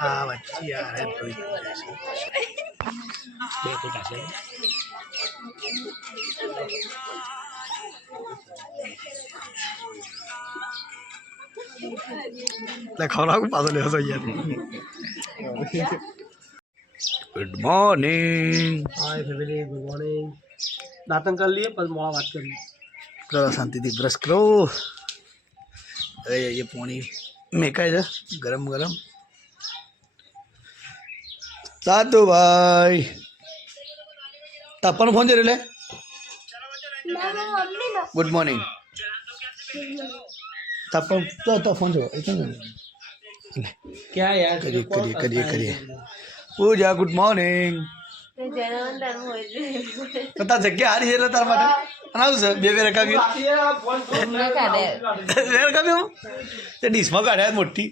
हाँ बच्ची यार है तो खराब पागल है सही यार। Good morning. Hi family, good morning. दातन कर लिए पर मोड़ा बात कर ली। करो शांति थी ब्रश करो। अरे ये पानी मेका है गरम गरम। साधु भाई तपन फोन जरूर ले। गुड मॉर्निंग तपन तो फोन जो क्या यार करिए करिए करिए करिए पूजा गुड मॉर्निंग। पता जग्या हारी है तार माटे अनाउंस बेबे रखा भी रखा भी ते डिश में काढ्या मोठी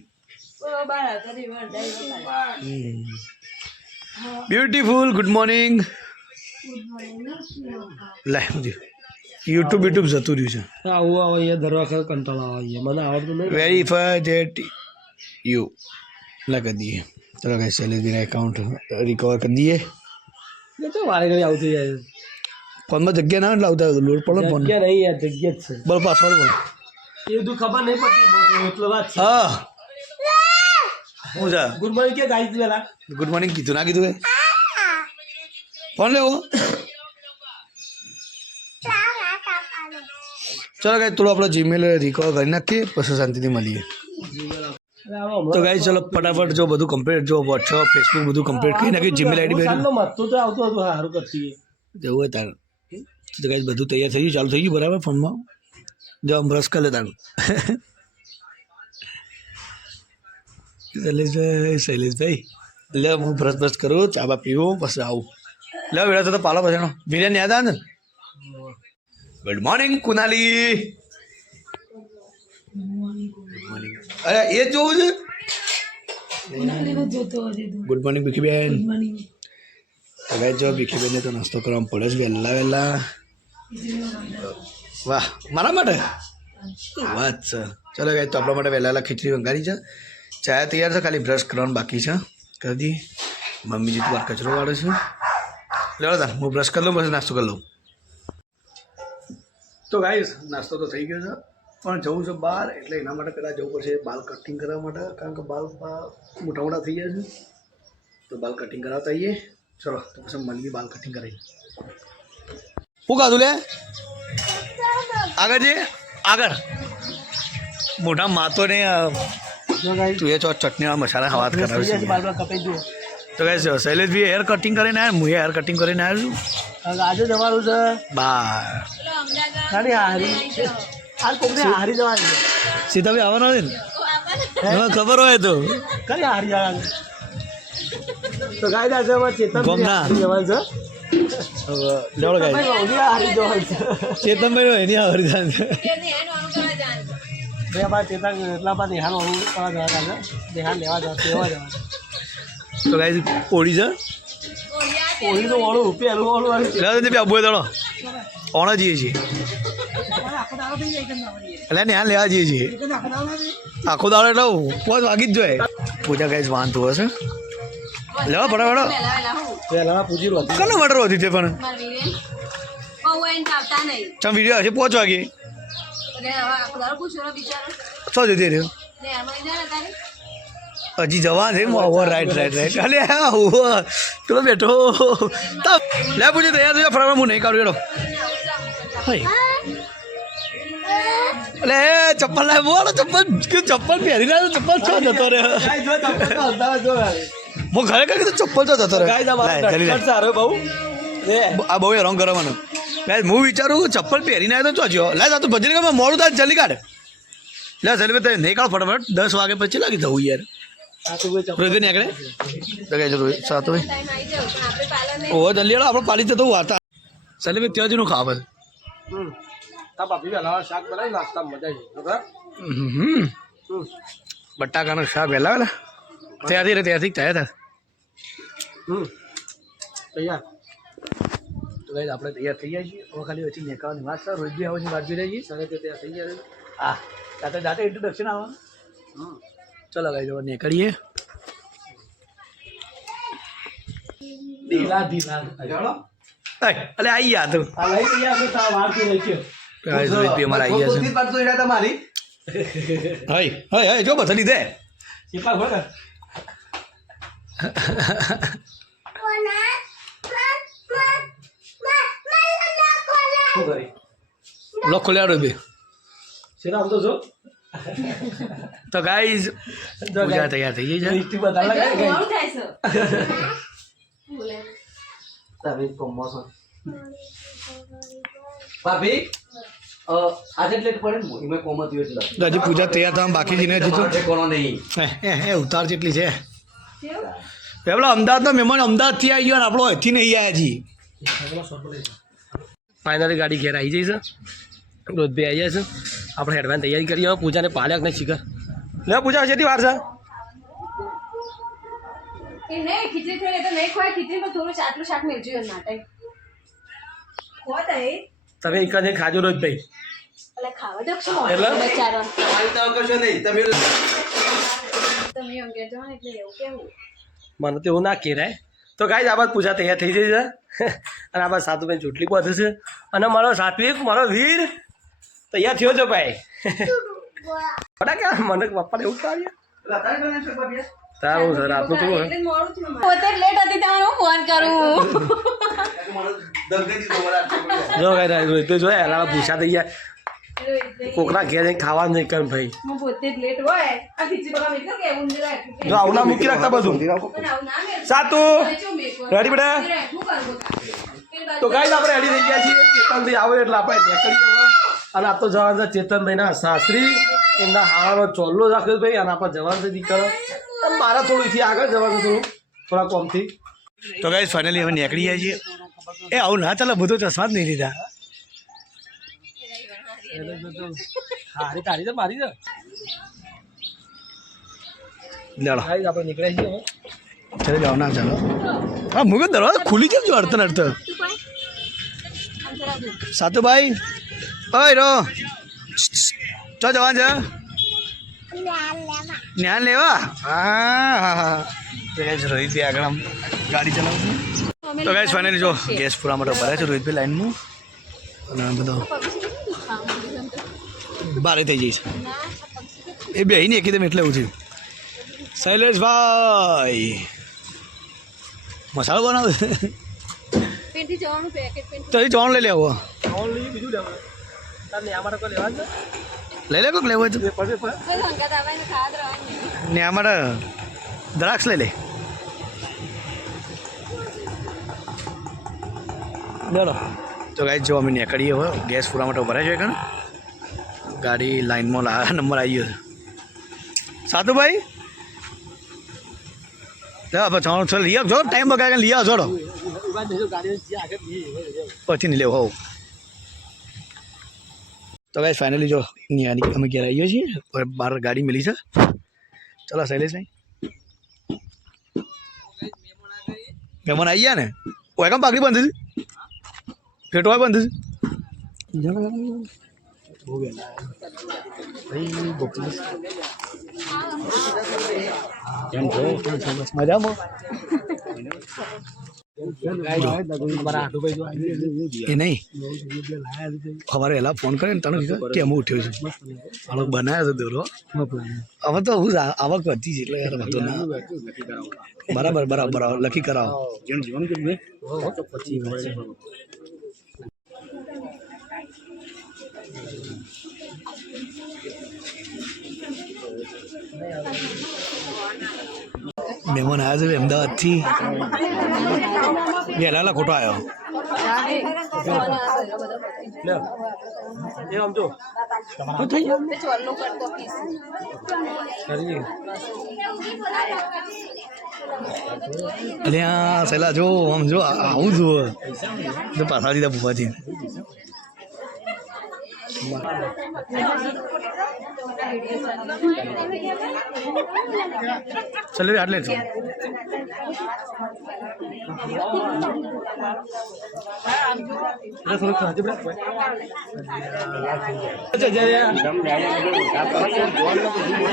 beautiful good morning live YouTube जतु रह्યું છે આવું આવે ये दरवा का कंटाळा આવે મને આવડતું નહીં। वेरीफाई दैट यू लगा दिए। चलो गाइस चलिए मेरा अकाउंट रिकवर कर दिए। ये तो वारे घड़ी આવતી જાય फोन में जग्या ना लावता लोड पड़ो फोन જગ્યા નહીં યાર, જગ્યા જ છે। बोल पासवर्ड बोल એ બધું ખબર નહીં પડતી એટલો વાત છે। हाँ हो जा ગુડ મોર્નિંગ કે ગાઈસ વેલા गुड मॉर्निंग कीधु ना कीधु फोन ले वो चलो गाइस थोड़ा अपना जीमेल रिकवर कर नाखिए પછી શાંતિથી મળીએ। तो गाइस चलो फटाफट जो બધું કમ્પ્લીટ જો WhatsApp Facebook બધું કમ્પ્લીટ કરી નાખી જીમેલ આઈડી બેન સાનો મત તો આવતો હતો હારું કરતી જેવું હોય તાર। तो गाइस બધું તૈયાર થઈ ગયું ચાલુ થઈ ગયું બરાબર ફોનમાં જો આમ બ્રશ કરી લેતા શૈલેષભાઈ લે હું બ્રશ કરું ચા બા પીવું પછી આવું લે વેળા તો પાલો પછી બિરયાની યાદ આવે ને। गुड मॉर्निंग कुनाली अरे ये जो गुड मॉर्निंग बिकी बेन गाइस जो बिकी बेन ने तो नास्तो करवा पड़े वेला वेला वाह मारा माटे वाह चलो गाइस तो अपना माटे वेला वेला खीचड़ी वंगारी छे चाय तैयार छे खाली ब्रश करवानुं बाकी छे कर दी मम्मी जी तो बार कचरो वाळे छे लेवो ता हूँ ब्रश कर लूँ પછી नास्तो कर लूँ। तो गाइस नास्तो तो थी गयो पण जવું છે બહાર એટલે એના માટે પહેલાં જવું પડશે બાલ કટિંગ કરવા માટે કારણ કે બાલ મોટા મોટા થઈ ગયા છે તો બાલ કટિંગ કરાવતા આવીએ। ચલો તો પછી મળીએ બાલ કટિંગ કરાવી। શું કાધું લે આગળ જે આગળ મોટા માતો ને તું એ ચટણી મસાલા વાત કરાવે છે। તો ગાઈસ શૈલેષ ભાઈ હેર કટિંગ કરીને આવ્યા હું હેર કટિંગ કરીને આવ્યો છું આજે જવાનું છે બાર ખાલી હારી હાલ કોમને હારી જવાની સીતાભાઈ આવવાના હોય ને એમાં ખબર હોય તો કઈ હારી જવાનું તો ગાય દાસે ચેતન ગોમના જવાનું છે લેવડો ગાય હારી જવાનું છે ચેતનભાઈ હોય એની હારી જાય બે બાર ચેતન એટલા બાદ નિહાળ ઓળું કરવા જવાના છે નિહાળ લેવા જવા તો ગાય ઓળી છે ઓળી તો ઓળું પેલું ઓળું લેવા બોય દડો ઓણા જઈએ છીએ એટલે ને લેવા જઈએ છીએ આખો દાડો એટલે 5 વાગી જ જોઈએ પૂજા ગાઈસ વાંધો હશે લેવા ફટાફટ પહેલા પૂછી લો કનો મટર હતી તે પણ ચમ વિડીયો હશે 5 વાગે તો જતી રહ્યો હજી જવા છે રાઈટ રાઈટ રાઈટ અલે પેલો બેઠો લે પૂછે તૈયાર થઈ ફટાફટ હું નહીં કાઢું એડો અલે ચપ્પલ લાવ બોલો ચપ્પલ પહેરી ના ચપ્પલ છો જતો રે હું ઘરે કઈ ચપ્પલ તો જતો રે આ બહુ હેરાન કરવાનું હું વિચારું ચપ્પલ પહેરીને આવ્યો તો ચોચ્યો લે તું ભજન મોડું થાય જલ્દી કાઢ લે જલ્દી તમે નહીં કાઢો ફટાફટ 10 વાગે પછી લાગી જવું યાર રોહિત નીકળે તો કઈ રોહિત સાતો ભાઈ ઓ જલ્દી આપણે પાલી જતો વાતા ચાલે ભાઈ ત્યાં જ નું ખાવે ભાભી વેલા શાક બનાવી નાસ્તા મજા બટાકાનું શાક વહેલા વહેલા ત્યાંથી તૈયાર થાય તૈયાર તો ગાઈસ આપણે તૈયાર થઈ ગયા છીએ હવે ખાલી પછી નેકાવાની વાત છે રોજ બી આવે છે વાત બી રહી સરે તો ત્યાં થઈ ગયા હા જાતે જાતે ઇન્ટ્રોડક્શન આવે ચલો ગાઈસ હવે નીકળીએ ઢીલા ઢીલા અલે આવી ગયા તું આ લઈ ગયા તો તા વાર થી લઈ ગયો ગાઈસ રોજ બી અમારે આવી ગયા છે તમારી હઈ હઈ હઈ જો બસ લીધે ચીપા ખોલ શું કરી લોક ખોલ્યા રોજ બી શેના આમ તો છો તો ગાઈસ પૂજા તૈયાર થઈ ગઈ છે લિસ્ટી બતા લગાય ગઈ મોડું થાય છે તારે પ્રમોશન ભાભી આજે લેટ પડે ને એમાં કોમ હતું એટલે તો હજી પૂજા તૈયાર થવા બાકી છે ને હજી તો કોનો નહીં એ ઉતાર જેટલી છે પેલો અમદાવાદનો મહેમાન અમદાવાદથી આવી ગયો ને આપણો અહીંથી નહીં આવ્યા હજી ફાઇનલી ગાડી ઘેર આવી જઈ છે રોજ બી આવી જાય છે આપણે હેડવાની તૈયારી કરીએ હવે પૂજાને પાલ્યાક નહીં શીખર લે પૂજા જેથી વાર છે એ નહીં ખીચડી થઈ તો નહીં ખવાય ખીચડી પર થોડું આટલું શાક મેળજો એમ માટે ખોતા એ તમે એક જ ખાજો રોજ ભાઈ એટલે ખાવા દો શું એટલે? બચારો તમારી તો કશો નહીં તમે તમે અંગે જો ને એટલે એવું કેવું મને તો એવું ના કહેવાય તો ગાઈસ આ બાદ પૂજા તૈયાર થઈ જઈ છે અને આ બાદ સાતુભાઈ ચોટલી પહોંચે છે અને મારો સાત્વિક મારો વીર તૈયાર થયો છો ભાઈ બટા કે મને પપ્પાને એવું કાર્ય તારું સર આપનું તો એટલે મોડું થયું પોતે લેટ હતી તમારે હું ફોન કરું જો ગાઈસ રોજ તો જોયા એલા ભૂસા થઈ ગયા કોકના ઘેર જઈને ખાવાનું નહીં કર ભાઈ હું પોતે જ લેટ હોય આ ખીચડી બગા મેં કે એવું જ રાખું જો આવું ના મૂકી રાખતા બધું પણ આવું ના મેં સાતુ રેડી બેટા શું કરવું તો ગાઈસ આપણે રેડી થઈ ગયા છીએ ચેતનભાઈ આવે એટલે આપણે નીકળીએ હવે અને આ તો જવાનું છે ચેતનભાઈના સાસરી એમના હાવાનો ચોલ્લો રાખ્યો ભાઈ અને આપણે જવાનું છે દીકરો અને મારા થોડુંથી આગળ જવાનું થોડું થોડા કોમથી તો ગાઈસ ફાઇનલી હવે નીકળી જાય છીએ એ આવું ના ચાલે બધો ચશ્મા જ નહીં લીધા હારી તારી તો મારી છે લેડો ગાઈસ આપણે નીકળ્યા છીએ હવે ચાલે જાઓ ના ચાલો હા મુગત દરવાજો ખુલી કેમ જો અડતન અડતન સાતુભાઈ ઓય રો ચો જવાન છે જ્ઞાન લેવા હા રોહિતભાઈ આગળ આમ ગાડી ચલાવશું તો ગાઈસ ફાઇનલી જો ગેસ પૂરા માટે ભરાય છે રોહિતભાઈ લાઈનમાં અને બધો બારે થઈ જઈશ એ બે ને એકદમ એટલે એવું થયું શૈલેષભાઈ મસાલો બનાવે પેન્ટી જવાનું પેકેટ પેન્ટ તો એ જવાનું લઈ લેવો ઓન લઈ બીજું લેવાનું તારે અમારે કોઈ લેવા છે લઈ લે કોક લેવો હોય તો પેપર પેપર કોઈ સંગત આવે ને ખાદ રહેવાની ને અમારે દ્રાક્ષ લઈ લે બોલો તો ગાઈસ જો અમે નીકળીએ હવે ગેસ પૂરા માટે ભરાય છે કારણ ગાડી લાઈનમાં નંબર આવી ગયો છે સાતુભાઈ આપણે ચાલો ચાલો લઈ આવજો ટાઈમ બગાડે લઈ આવો જોડો ઉભા દેજો ગાડી જે આગળ બી પછી નહીં લેવો હોવ તો ગાઈસ ફાઇનલી જો અહીંયા અમે ઘેર આવીએ છીએ બહાર ગાડી મળી છે ચલો શૈલેષભાઈ મહેમાન આવી ગયા ને ઓય કેમ પાકડી બંધ છે ફેટો હોય બંધ છે ભાઈ ગોપી કેમ છો બસ મજામાં એ નહીં સવારે એલા ફોન કરે ને તને કીધું કે હું ઉઠ્યો છું આનો બનાવ્યો હતો દોરો હવે તો હું આવક હતી છે એટલે યાર વાંધો ના બરાબર બરાબર બરાબર લખી કરાવો મહેમાન આવ્યા છે અમદાવાદથી વહેલા ખોટો આવ્યો એ આમ જો અલ્યા સહેલા જો આમ જો આવું જુઓ તો પાછા દીધા ભૂપાજી ચાલ આટલે જ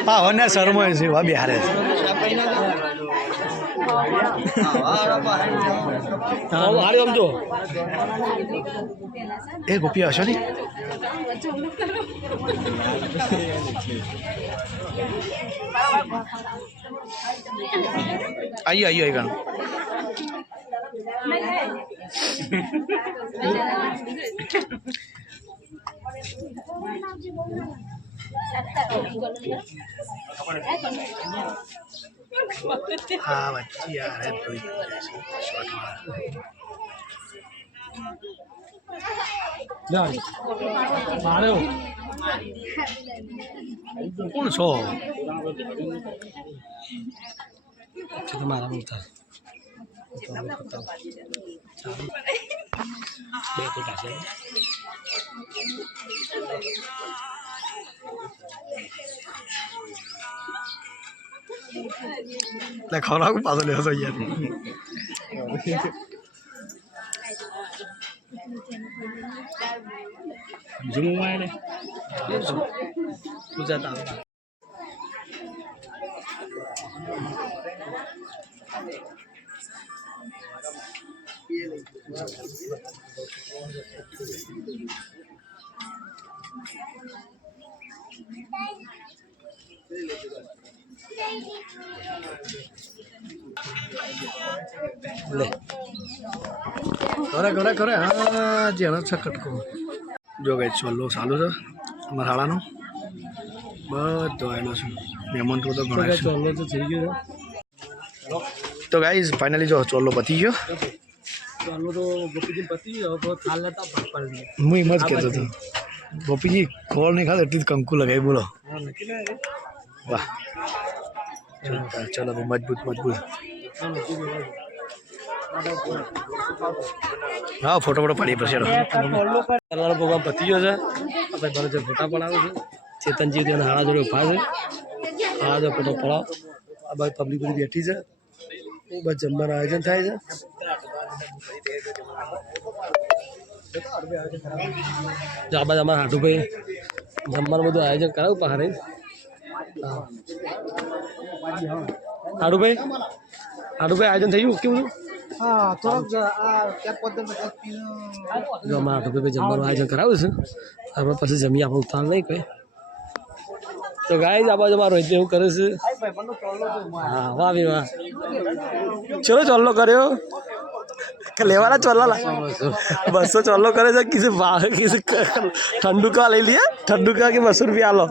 હા હોને શરમો છે વા બિહારે એ ગોપી હશો ને આइए आइए आइए हाँ बच्ची यार है तो कौन सो मारा बोलता खरा को पास ले यार जुमू मारे तू जाता ले करे करे करे हाँ जी हाँ अच्छा कटको जो गए चलो चालू है हमारा हालानो બધો આવેલો છું મહેમાન તો ઘણા ચોલ્લો તો થઈ ગયો તો ગાઈઝ ફાઇનલી જો ચોલ્લો પતી ગયો ચોલ્લો તો ગોપીજી પતી ગયો તો થાલ લેતા પડી હું એમ જ કહેતો હતો ગોપીજી ખોળ નહીં ખાતો એટલી જ કંકુ લગાવી બોલો વાહ ચલો મજબૂત મજબૂત હા ફોટો ફોટો પાડી પછી પ્રોગ્રામ પતી ગયો છે આપણે બરાબર ફોટા પડાવું છે ચેતનજી તેના હાડા જોડે ઉભા છે હાડા જોડે ફોટો પડાવ આ બાજુ પબ્લિક બધી બેઠી છે બસ જમવાનું આયોજન થાય છે જો આ બાજુ અમારા હાટુભાઈ જમવાનું બધું આયોજન કરાવું પહાડે હાટુભાઈ આયોજન થઈ ગયું કેવું જો અમારા હાટુભાઈ જમવાનું આયોજન કરાવ્યું છે આપણે પછી જમી આપણે ઉતાર નહીં કોઈ તો ગાય આ બાજુ મારો એટલે એવું કરે છે હા વાહ ભી વાહ ચલો ચોલ્લો કર્યો લેવાના ચોલ્લા 200 ચોલ્લો કરે છે કિसी ठंडू का ले लिया ठंडू का के 200 रुपया लो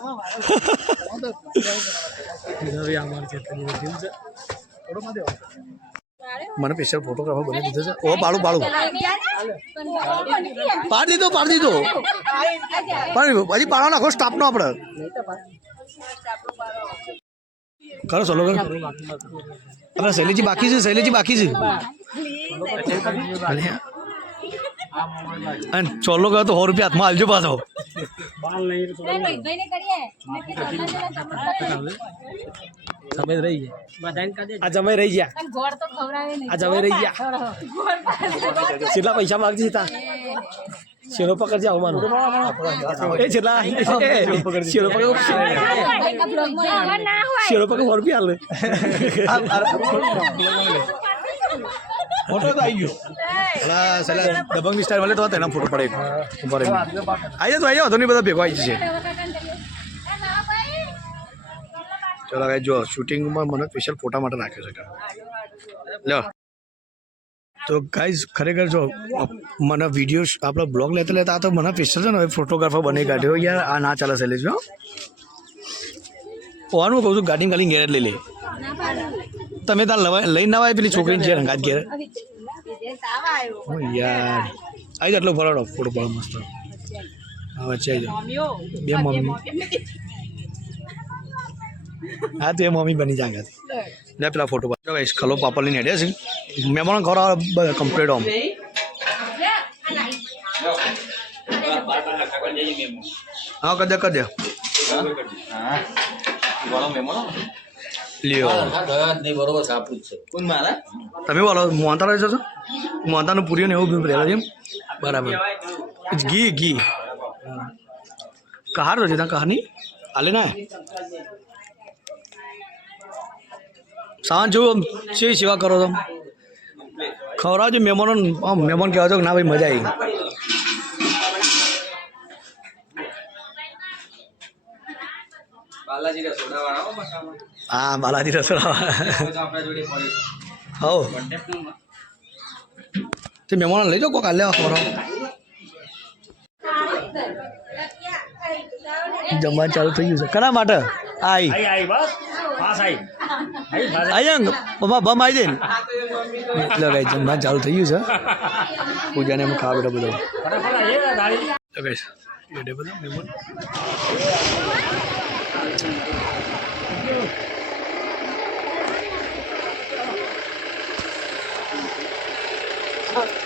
મને સ્પેશિયલ ફોટોગ્રાફર બની દીધો છે ઓ બાળું બાળું પાડી દીધો પણ હજી પાડવા નાખો સ્ટાફનો આપણે કરો ચલો કરો આપણે શૈલેજી બાકી છે અને ચોલ્લો ગયો તો 100 રૂપિયા હાથમાં હાલજો પાછો જમે રહી ગયા આ જમે રહી ગયા કેટલા પૈસા માગજી તા શેરો પકડજે આવું માનું એ છેલ્લા શેરો પકડ 100 રૂપિયા હાલ ફોટો તો આવી ગયો દબંગ વિસ્તાર વાલે તો તેના ફોટો પડે આવી જાઓ તો નહીં બધા ભેગો આવી જશે ચલો ભાઈ જો શૂટિંગમાં મને સ્પેશિયલ ફોટા માટે રાખ્યો છે લો તો ગાઈઝ ખરેખર જો મને વિડીયો આપણો બ્લોગ લેતા લેતા તો મને સ્પેશિયલ છે ને ફોટોગ્રાફર બની કાઢ્યો યાર આ ના ચાલે શૈલેષ હોવાનું કહું છું ગાડી ગાડી ઘેર લઈ લે તમે તાર લઈને નવાય પેલી છોકરીને છે રંગાત ઘેર યાર આવી જાવ એટલો ફરાડો ફોટો પાડો મસ્ત હા વચ્ચે આવી જાઓ બે મમ્મી હા તો એ મમ્મી બની જાય લે પેલા ફોટો પાડો ગાઈસ ખલો પાપડ લઈને હેડ્યા છે મહેમાન ઘર કમ્પ્લીટ આમ હા કદે કદે લ્યો તમે બોલો મોહનતા રહેશો છો મોહનતાનું પૂરીઓ ને એવું બી રહેલા છે બરાબર ઘી ઘી કહાર રહો છે ત્યાં કહારની હાલે ના સાંજ જેવું છે સેવા કરો તમે ખવડાવજો મહેમાનો મહેમાન કહેવા છો કે ના ભાઈ મજા આવી હા બાલાજી રસોડા હો તે મહેમાનો લઈ જાઓ કોક હાલ લેવા ખવડાવો જમવાનું ચાલુ થઈ ગયું છે કના માટે આઈ બમ આવી જાય ને એટલે કઈ જમવાનું ચાલુ થઈ ગયું છે પૂજાને એમ ખાવા બેઠા બધા બધા મહેમાન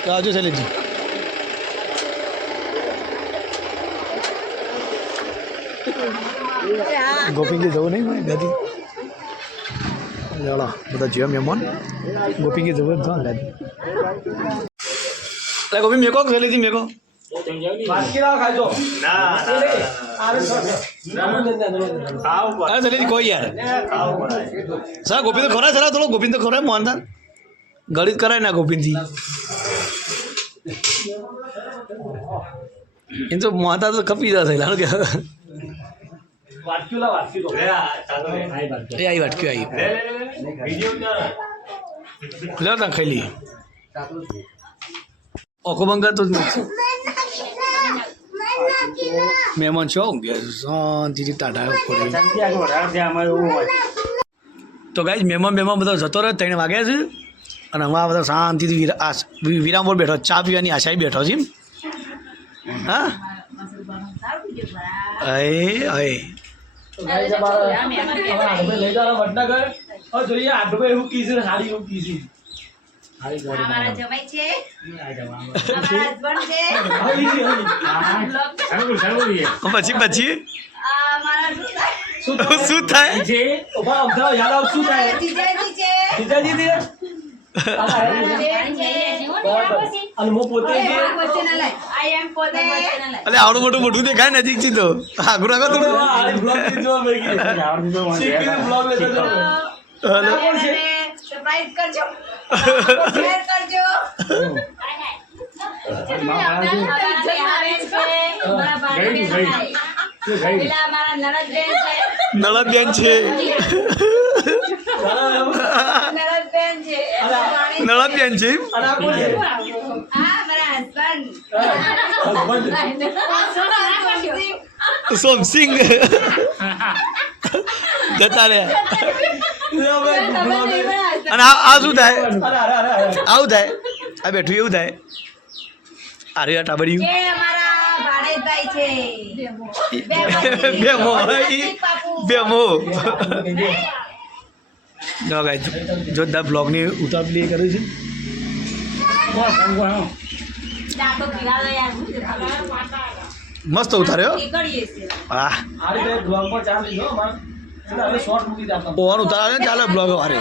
આવજો શૈલેષજી ગોપીજી જવું નહીં મને ગાદી ચાલો બધા જોયા મહેમાન ગોપીજી જવું તો ગાદી એટલે ગોપી મેકો શૈલેષજી મેકો શૈલેષજી કોઈ યાર સર ગોપી તો ખરા સર થોડો ગોપી તો ખરા મોહનદાન ગણિત કરાય ના ગોપીનથી એમ તો મોહનદાન તો કપી જશે લાડુ કે आई वाटक्यू आई ता खाई ली ओको बंगा तो मेहमान छो शांति टाटा तो गाइज मेहमान બધા જતો રહે 3 વાગ્યા છે અને અમારા બધા શાંતિથી વિરામ પર બેઠો ચા પીવાની આશાએ બેઠો છે હા અય પછી પછી શું થાય અલે આવડું મોટું મોટું દેખાય નજીક થી તો આગળ આગળ થોડું નળદબેન છે નળદબેન છે સોમસિંગ જતા રહ્યા અને આ શું થાય આવું થાય આ બેઠું એવું થાય અરે ટાબડ્યું જોરદાર બ્લોગની ઉતાવળી કર્યું છે મસ્ત ઉતાર્યો હા ઓન ઉતારે ને ચાલે બ્લોગ વારે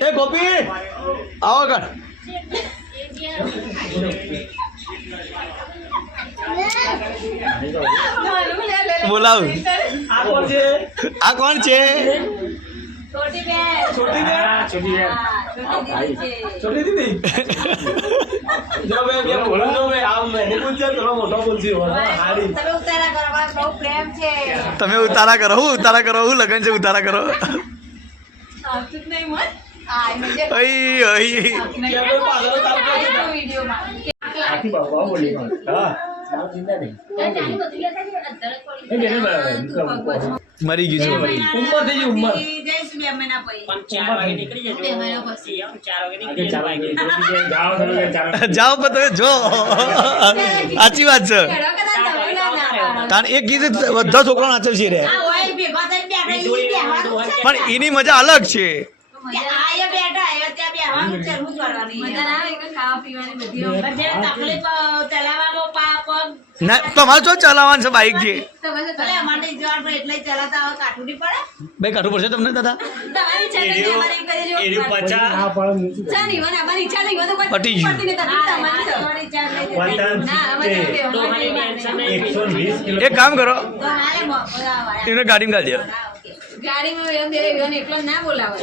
એ ગોપી આવો કર બોલાવ આ કોણ છે તમે ઉતારા કરો હું લગન છે ઉતારા કરો મરી ગયું જાઓ પણ તમે જો સાચી વાત છે કારણ એક ગીત બધા છોકરા નાચે છે રે પણ એની મજા અલગ છે પીવાની બધી તકલીફ ચલાવવાનો પાપ ના તમારે શું ચલાવવાનું છે બાઇક છે તમારે તો ભલે અમારે નહીં જવાનું પણ એટલે ચલાવતા હવે કાઠું નહીં પડે ભાઈ કાઢવું પડશે તમને દાદા તમારી ઈચ્છા નથી, અમારે એમ કરી જો. ના પણ મૂકી ચાલ, ઈવન અમારી ઈચ્છા નહીં, ઈવન તો કોઈ પતી ગયું. પડતી નહીં, તમારી છે. તમારી ઈચ્છા નહીં. ના, અમારે એમ કહેવાનું. એક કામ કરો તો હાલે વાળા. એને ગાડીમાં ગાડી દો ગાડીમાં એમ દે, ઈવન એકલો ના બોલાવો.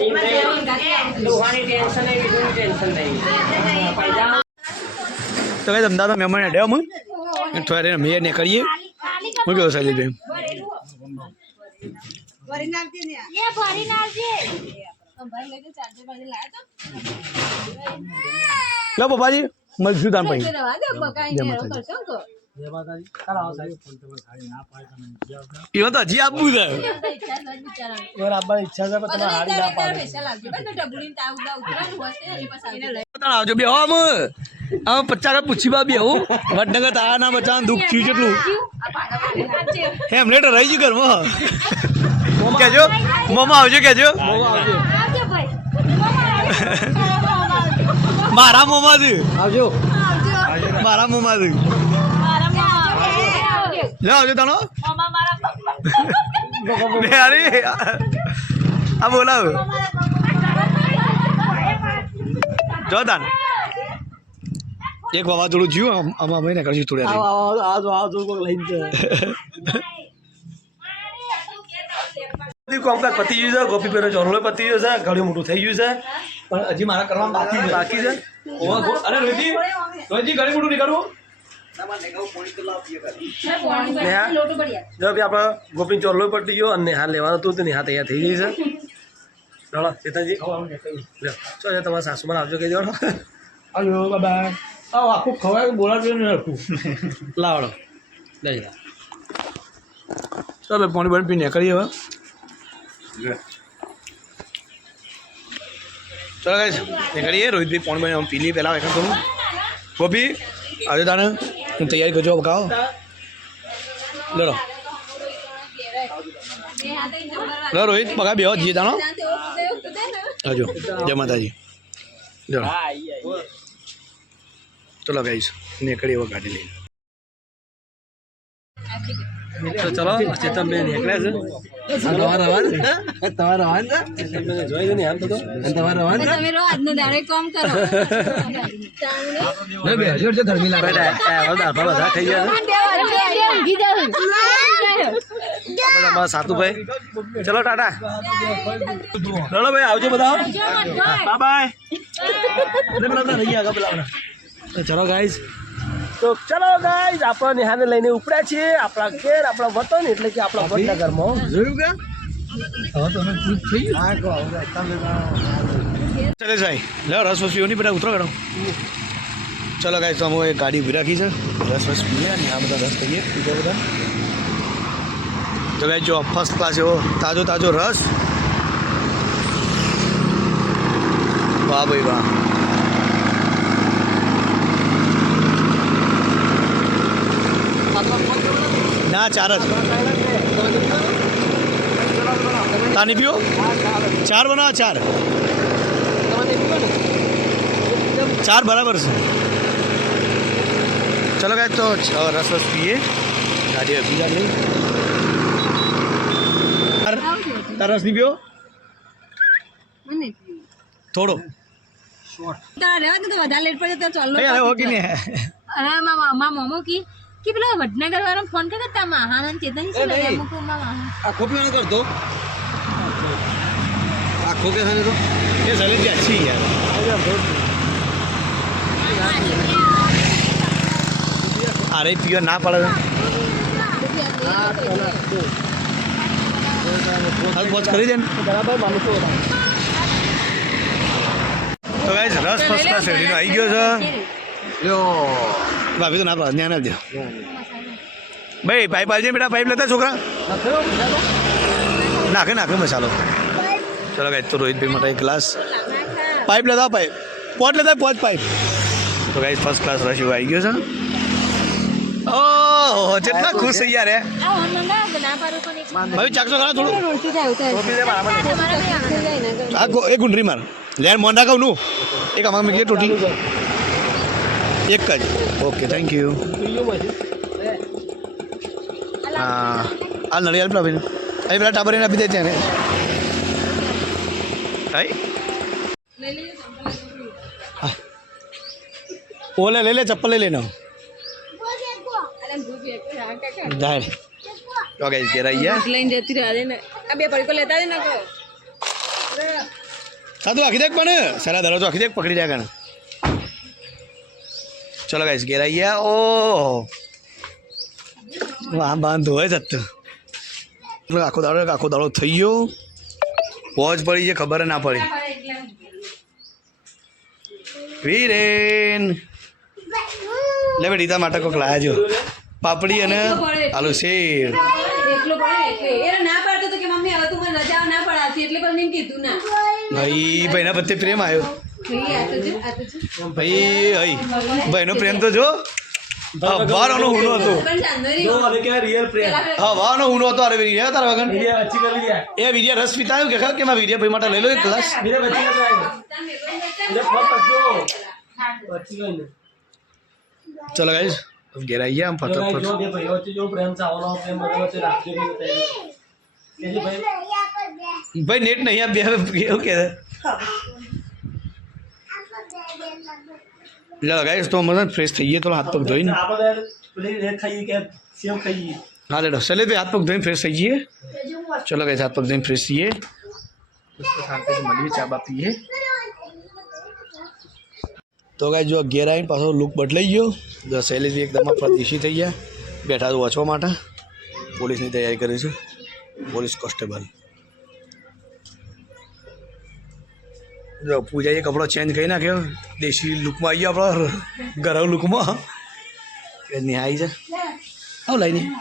તો કઈ અમદાવાદ મહેમાન અડ્યા અમે થોડા મેં ને કરીએ હું કેવું શૈલેષભાઈ ભાઈ લઈ તો ચાર્જર બાજુ લાયા લો પપ્પાજી મળશું તાન તો પછી રવા દો, બકાઈ જય ને માતાજી. કરશો ને તો. જય માતાજી ચાલો આવો સાહેબ એ તો હજી આપવું છે એમ તો ઈચ્છા જ નથી બિચારાની. એવાર આપવાની ઈચ્છા છે પણ તમે હારી ના પાડો પૈસા લાવજો. ભાઈ તો ડબુડીને તાવ ઉડા ઉતરવાનું હોય છે, એની પાસે આવીને લઈ. તાણ આવજો બે આમ આમ 50 પૂછી બા બે હું વડનગર તારા ના બચાવવાનું દુઃખ થયું કેટલું આ પાડા પાડી નાખજે. એમ લેટર રહી ગયું ઘરમાં કેજો મોમાં આવજો કેજો આવજો ભાઈ. મારા મોમાં છે આવજો મારા મોમાં છે લે આવજો તાણો લે અરે આ બોલાવ જો તાન એક વાવાઝોડું જ્યું આમાં ભાઈ ને કરશું થોડી આવો આવો આવો આવો કોક લઈને છે કોમકાજ પતી ગયું છે ગોપી પેરો ચોરલો પતી ગયો છે ઘણું મોટું થઈ ગયું છે પણ હજી મારા કરવાનું બાકી છે અરે રોહિતજી ઘણી મોટું નીકળવું લોટો પડ્યા. જો કે આપણે ગોપી ચોરલો પટી ગયો અને હાલ લેવાનું હતું તો નિહાળ તૈયાર થઈ ગઈ છે ચાલો ચેતનજી લ્યો ચો તમારા સાસુમાં આવજો કહી દેવાનો આવજો બાબા આવો આખું ખવાય બોલાવજો ને આખું લાવડો લઈ જા ચાલો પાણી પાણી પીને કરીએ હવે ચાલો ગાઈસ નીકળીએ રોહિતભાઈ પાણી પાણી પી લઈએ પહેલાં એકાદ થોડું ગોપી આજે તાને હું તૈયારી કરજો બકાવો લડો લો રોહિત બગા બે જઈએ તાનો હજો જય માતાજી ચલો ચલો ગાઈસ નીકળીએ હવે ગાડી લઈને તો ચલો ચેતનભાઈ નીકળ્યા છે તમારા રવાન તમારા રવાન છે ચેતનભાઈ જોઈ દો ને હાલ તો તમારા રવાન છે તમે રો આજનો દાડો કામ કરો. બધા થઈ ગયા છે અમારા સાતુભાઈ ચલો ટાટા ચલો ભાઈ આવજો બધા બાય ચલો ગાઈઝ તો ચલો ગાઈઝ આપણા નિહાને લઈને ઉપડ્યા છીએ આપણા ઘેર આપણા વતન એટલે કે આપણા વડનગરમાં જોયું કે ચલે ભાઈ લે રસ વસ પીવો નહીં બધા ઉતરો કરો ચલો ગાઈસ તો અમે ગાડી ઉભી રાખી છે રસ વસ પીએ અને આ બધા રસ કરીએ બીજા બધા તો ગાઈસ જો ફર્સ્ટ ક્લાસ એવો તાજો તાજો રસ વાહ ભાઈ વાહ ના ચાર જ તાની પીઓ ચાર બનાવો ચાર બરાબર છે ચલો ગાય તો રસ વસ પીએ ગાડી બીજા નહીં તાર રસ નહીં પીઓ થોડો રહેવા દો તો વધારે લેટ પડે તો ચાલો. અરે હો કે નહીં અરે મામા મોમો કે પેલા વડનગર વાળા ફોન કર્યો તા મહાનંદ ચેતન શું લઈ અમુક મામા આખો પીવાનું કરતો આખો કે છે તો એ સલી અચ્છી યાર અરે પીવા ના પડે હાલ પહોંચ કરી દે ને બરાબર માનું છું તો ગાઈસ રસ ફર્સ્ટ ક્લાસ રેડીનો આવી ગયો છે લ્યો ભાભી તો ના પાડે ધ્યાન આપજો ભાઈ પાઇપ આવજે બેટા પાઇપ લેતા છોકરા નાખે મસાલો ચલો ગાઈસ તો રોહિતભાઈ માટે ગ્લાસ પાઇપ લેતા પાઇપ પોટ લેતા પોચ પાઇપ તો ગાઈસ ફર્સ્ટ ક્લાસ રસ એવો આવી ગયો છે ઓહો કેટલા ખુશ થઈ યાર આ ઓન મંગા ના પાડો પણ એક ભાઈ ચાકસો ખરા થોડું રોટી જાય ઉતાર આ એ ગુંડરી માર લેર મોંડા કહું નું એક અમાર મેં કે ટોટી એક જ ઓકે થેન્ક યુ હા આ નળિયાલ પેલા ભાઈને અહીં પેલા ટાબરીને આપી દે ત્યાં ને હા ઓલે લઈ લે ચપ્પલ લઈ લેનો જાય ઓકે ઘેર આવી ગયા લઈને જતી રહે ને આ બે પડીકો લેતા જ ના કહો સાધુ આખી દેખ પણ સારા દરવાજો આખી દેખ પકડી જાય કણ ચલો ગાઈસ ઘેર આવી ગયા ઓ વાહ બાંધો હોય જતો આખો દાડો થઈ ગયો પહોંચ પડી છે ખબર ના પડી વીરેન લે બેટી તારા માટે કોઈક લાયા જો પાપડી અને આલુ શેર એકલો પડે એટલે એ ના પાડતો તો કે મમ્મી હવે તું મને રજા ના પડાતી એટલે પણ મેં કીધું ના ભાઈના પ્રત્યે પ્રેમ આવ્યો ભાઈ આ તો જો ભાઈ ભાઈનો પ્રેમ તો જો વારનો હુનો હતો પણ જાનવરી જો હવે કે રિયલ પ્રેમ હા વારનો હુનો હતો અરે વીર્યા તારા વગર ये अच्छी कर लिया એ વીર્યા રસ પીતા આવ્યું કે ખબર કે માં વીર્યા ભાઈ માટે લઈ લો એક ગ્લાસ मेरे बच्चे का ट्राई मेरे बहुत बच्चो अच्छी कर ले ચલો ગાઈસ ઘેર આવી ગયા આમ जो ફટાફટ जो दे भाई जो प्रेम से आवनो प्रेम मतलब से राखજો के बताइए कैसे भाई ભાઈ નેટ નહીં આ બે એવું કે લો ગાઈસ તો મને ફ્રેશ થઈ ગયો તો હાથ પગ ધોઈને आप अगर प्लेट रेड खाइए क्या सेव खाइए હા લેડો ચલે ભાઈ હાથ પગ ધોઈને ફ્રેશ થઈ જઈએ ચલો ગાઈસ હાથ પગ ધોઈને ફ્રેશ થઈએ શાંતિથી મળીએ ચા બા પીએ તો ગાઈસ જો ઘેર આવીને પાછો લુક બદલાઈ ગયો જો શૈલેષજી એકદમ દેશી થઈ ગયા બેઠા તો વાંચવા માટે પોલીસની તૈયારી કરી છે પોલીસ કોન્સ્ટેબલ જો પૂજાએ કપડો ચેન્જ કરી નાખ્યો દેશી લુકમાં આવી ગયો આપણો ગરવ લુકમાં કે નિહાઈ છે આવ લઈને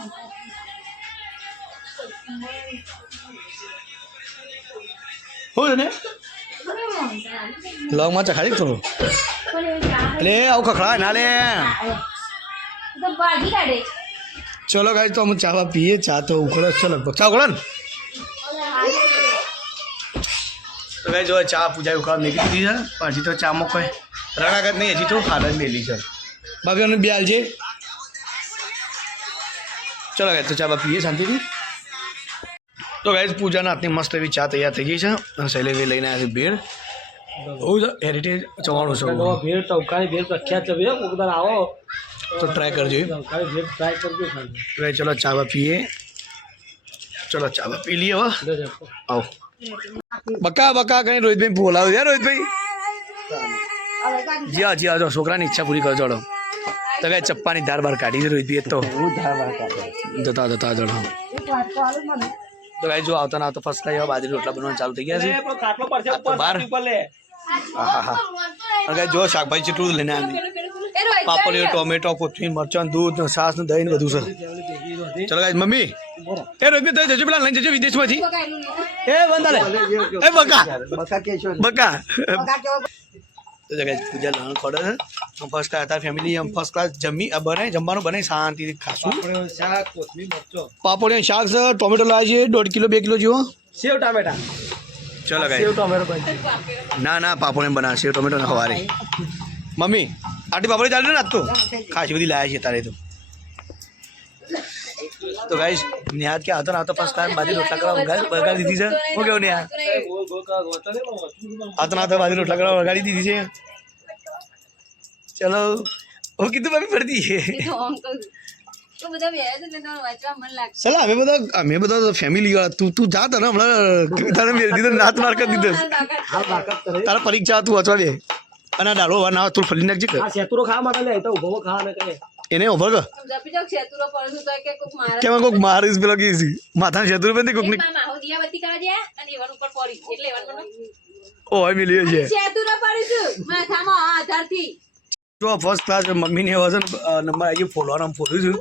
હો ને લોંગમાં ચખાડી થોડું અલે આવું ખખડા ના લે તો ભાગી કાઢે ચલો ગાઈસ તો અમે ચા પીએ ચા તો ઉખડે છે લગભગ ચા ઉખડે ને તો ગાઈસ જો ચા પૂજા ઉખડ નીકળી દીધી છે પણ હજી તો ચામાં કોઈ રણાગત નહીં હજી તો હાલ જ મેલી છે બાકી બે હાલ છે ચલો ગાઈસ તો ચા પીએ શાંતિથી તો ગાઈસ પૂજાના હાથની મસ્ત એવી ચા તૈયાર થઈ ગઈ છે અને શૈલેષભાઈ લઈને આવ્યા છે ભેળ બહુ હેરિટેજ ચવાણું છે भीड़ टौकानी भीड़ प्रख्यात છે ભैया ઉગદાર આવો તો ટ્રાય કરજો टौकानी भीड़ ट्राई करके खाली તો ગાઈસ ચલો ચા પીએ ચલો ચા પી લઈએ હવે ले जाओ આવો બકા બકા કઈ રોહિતભાઈ બોલાવો યાર રોહિતભાઈ જી હા જો છોકરાની ઈચ્છા પૂરી કરો ચડો તો કઈ ચપ્પાની ધાર બાર કાઢી છે રોહિતભાઈ તો જતા જતા ચડો તો કઈ જો આવતા ના આવતા ફર્સ્ટ ક્લાસ બાજરી રોટલા બનવાનું ચાલુ થઈ ગયા છે કાટલો પડશે તો બાર ઉપર લે હા હા અને કઈ જો શાકભાજી ચીટલું લઈને આવી પાપડીઓ ટોમેટો કોથમીર મરચાં દૂધ છાસ ને દહીં ને બધું છે ચલો ગાઈસ મમ્મી એ રોહિતભાઈ તો જજો પેલા લઈને જજો વિદેશમાંથી એ બંધાલે એ બકા બકા તો જગ્યાએ પૂજા લણ ખોડે છે ફર્સ્ટ ક્લાસ હતા ફેમિલી ફર્સ્ટ ક્લાસ જમવાનું બને શાંતિથી ખાશું શાક કોથમીર મરચો પાપડીનું શાક છે ટોમેટો લાવે છે 1.5 કિલો 2 કિલો જેવો સેવ ટામેટા ચલો સેવ ગાઈસ ટોમેટો ભાઈ ના પાપડી બનાવશે ટોમેટો ના ખવારે મમ્મી આટલી પાપડી ચાલે ને આજ તો ખાસી બધી લાયા છે તારે તો ગાઈસ નિહાત કે આવતો આવતો ફર્સ્ટ ક્લાસ બાજરી રોટલા કરવા વગાડી દીધી છે હું કેવું નિહાત આવતો બાજરી રોટલા કરવા વગાડી દીધી છે ચલો ઓ કીધું ભાભી પડતી છે તો બધા બે છે ને તો વાંચવા મન લાગશે ચલો અમે બધા ફેમિલી વાળા તું જા તને હમણાં તારે મેળ દીધો નાત માર કરી દીધો તારા પરીક્ષા તું વાંચવા દે અને ડાળો ના તું ફરી નાખજે આ સેતુરો ખાવા માટે લે તો ઉભો ખા ને કરે એને ઓભર કર જપી જાવ છેતુરો પડું તો કે કોક મારે કેમાં કોક મારીશ પેલો કે માથા શેતુર પેન કોક ની મામા હો દિયાબત્તી કરવા દે અને એવન ઉપર પડી એટલે એવન પર ઓય મિલ્યો છે છેતુરો પડી છું માથામાં આધારથી જો ફર્સ્ટ ક્લાસ મમ્મીને વજન નંબર આવી ગયો ફોલવાનું ફોલ્યું છું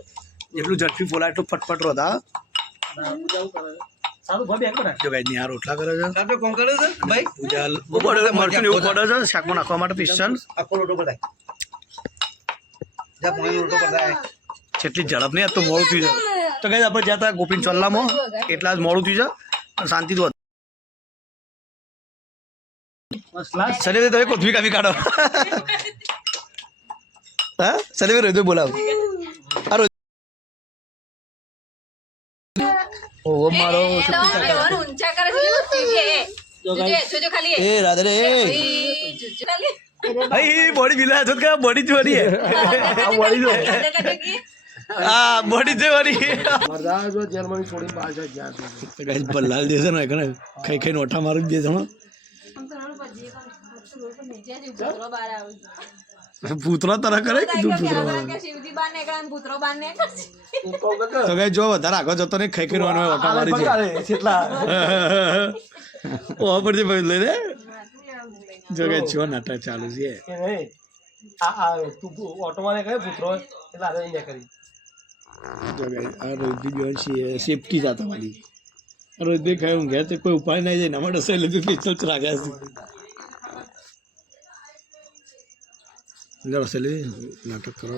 એટલું ઝડપી ફોલાય એટલું ફટફટ રોતા સારું ભાઈ એક મિનિટ જો ગાઈ આ રોટલા કરે છે કાટો કોણ કરે છે ભાઈ પૂજા બપોરે મરચું એવું પડે છે શાકમાં નાખવા માટે પિસ્ટન આખો લોટો બતાય જા પોઈન્ટ લોટો બતાય જેટલી ઝડપ નહીં તો મોડું થયું છે તો ગાઈ આપણે જ્યાં હતા ગોપીન ચોલ્લામાં એટલા જ મોડું થયું છે શાંતિથી બસ ક્લાસ શરીર તમે કોથમી કાપી કાઢો હા સલીમ રોહિત બોલાવ આ રોહિત ઓ મારો ઊંચા કરે છે એ રાધે રે ભાઈ બોડી બિલા તો કે બોડી જોરી હે બોડી જો હા બોડી જોરી મરદા જો જર્મની છોડી બહાર ગયા તો ગાઈસ બલ્લાલ દેશે ને કને ખાઈ ખાઈને ઓઠા મારું દે છે પૂતરો તરા કરે કીધું પૂતરો તો ગાઈસ જો વધારે આગળ જતો ને ખાઈ ખાઈને ઓઠા મારી છે કેટલા ઓ પર જે ભાઈ લઈ રે જો ગાઈસ જો નાટક ચાલુ છે આ તું ઓટોમાં કહે પુત્રો એટલે આ નહીં કરી જો ગાઈસ આ રોહિત જોન છે સેફટી જાતા વાળી રોહિત ભાઈ ખાય ઊંઘે તો કોઈ ઉપાય નહીં જાય અમારે સહેલે તો પિસ્તોલ ચલાવ્યા છે જરા સહેલે નાટક કરો